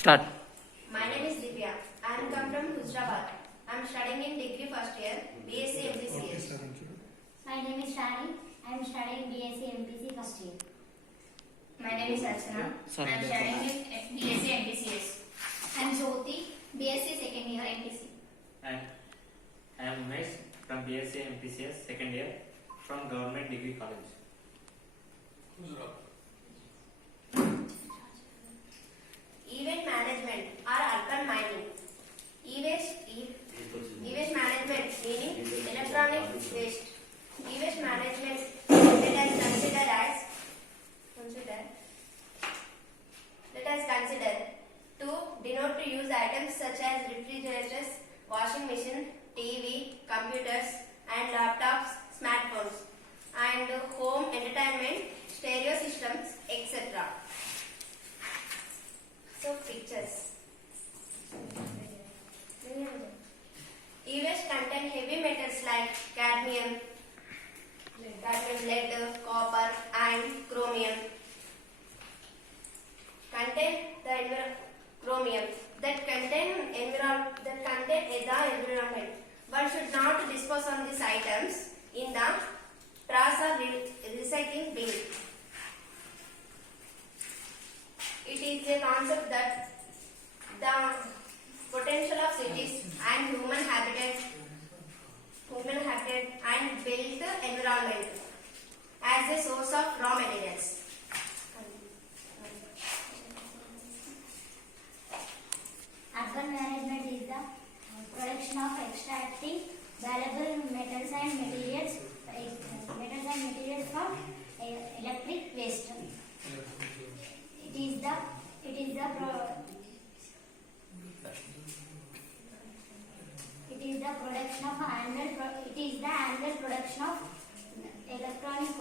Start. My name is Divya. I am come from Hyderabad. I am studying in degree first year, BSc MPCS. My name is Shani. I am studying BSc MPC first year. My name is Archana. Sir, I am studying in BSc MPCS. I am Jyoti, BSc second year MPC. And I am Umesh from BSc MPCS second year from Government Degree College. Event management or urban mining. E-waste management meaning electronic waste. E-waste management let us consider to denote to use items such as refrigerators, washing machine, TV, computers and laptops, smartphones and home entertainment, stereo systems, etc. So pictures. E-waste contain heavy metals like cadmium, lead, copper and chromium. Contain the chromium that contain the environment. One should not dispose of these items in the trash or recycling bin. It is a concept that the potential of cities and human habitat and built environment as a source of raw materials. Urban management is the production of extracting valuable metals and materials from electric waste. It is the annual production of electronic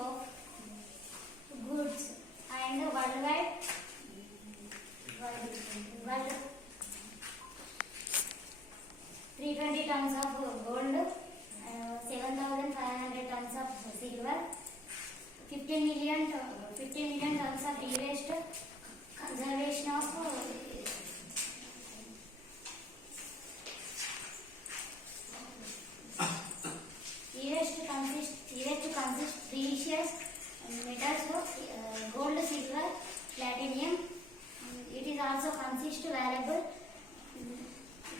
goods and worldwide 320 tons of gold, 7,500 tons of silver, 15 million tons of e-waste, conservation of e-waste consists precious metals of gold, silver, platinum. It is also consists valuable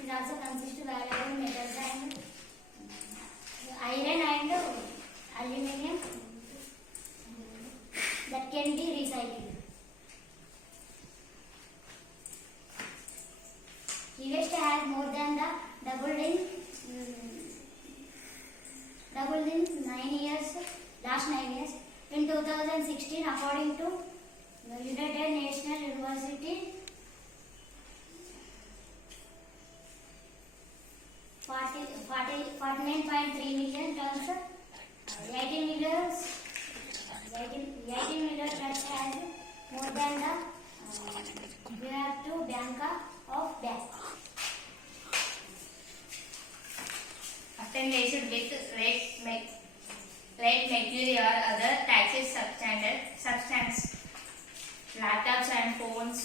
metals and iron and aluminium that can be recycled. E-waste has more than doubled in last 9 years. In 2016, according to the United Nations University, 49.3 million tons, 18 million tons has more than the we have to bank of gas. Often laced with lead, mercury or other toxic substance. Laptops and phones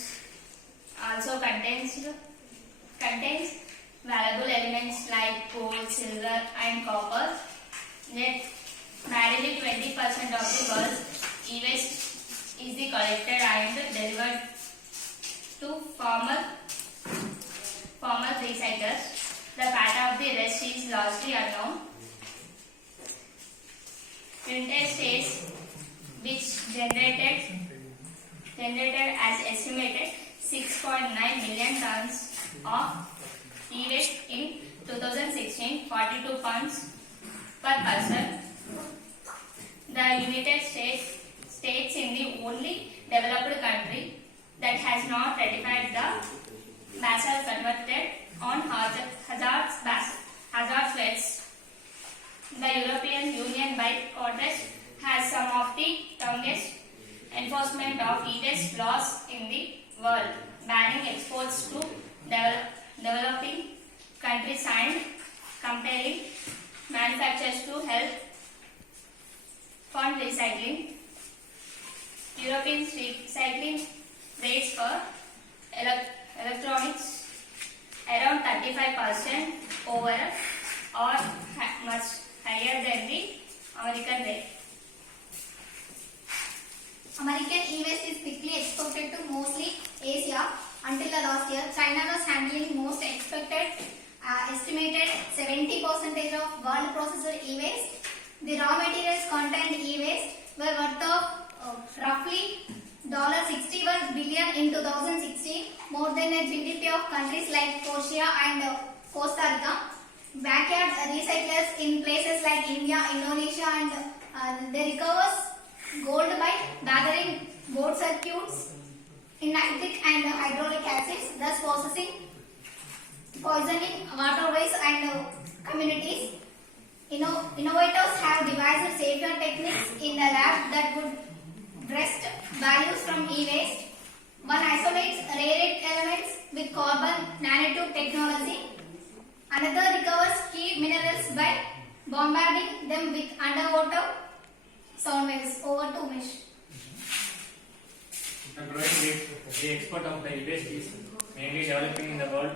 also contains valuable elements like gold, silver and copper. Yet, barely 20% of the world's e-waste is collected and delivered to former recyclers. The path of the rest is largely unknown. United States, which generated as estimated 6.9 million tons of e-waste in 2016, 42 tons per person. The United States in the only developed country that has not ratified the Basel Convention on hazardous waste. The European Union, by contrast, has some of the strongest enforcement of e-waste laws in the world, banning exports to developing countries and compelling manufacturers to help fund recycling. European recycling rates for electronic 100% over or much higher than the American rate. American e-waste is quickly exported to mostly Asia. Until the last year, China was handling most estimated 70% of world processed e-waste. The raw materials contained e-waste were worth of roughly $61 billion in 2016, more than a GDP of countries like Croatia and Costa Rica. Backyard recyclers in places like India, Indonesia, and they recovers gold by gathering gold circuits in nitric and hydraulic acids, thus poisoning waterways and communities. Innovators have devised safer techniques in the lab that would wrest values from e-waste. One isolates rare earth elements with carbon nanotube technology. Another recovers key minerals by bombarding them with underwater sound waves. Over to Umesh. The growing rate, the export of the e-waste is mainly developing in the world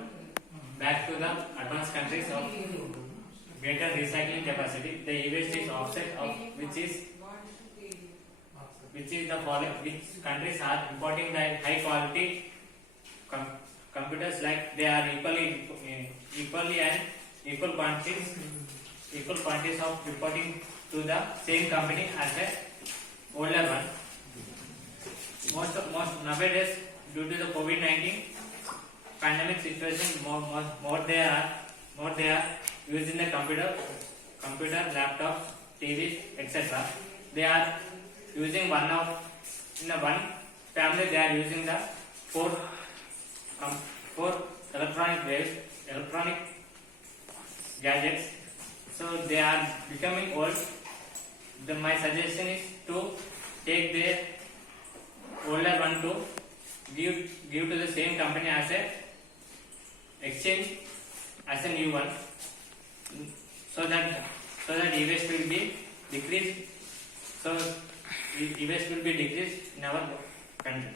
back to the advanced countries of greater recycling capacity. The e-waste is offset of which countries are importing the high quality computers, like they are equally and equal quantities of importing to the same company as a older one. Most nowadays, due to the COVID-19 pandemic situation, more they are using the computer, laptops, TVs, etc. They are using in one family. They are using the four electronic gadgets. So they are becoming old. My suggestion is to take their older one to give to the same company as a exchange as a new one, so that e-waste will be decreased. So e-waste will be decreased in our country.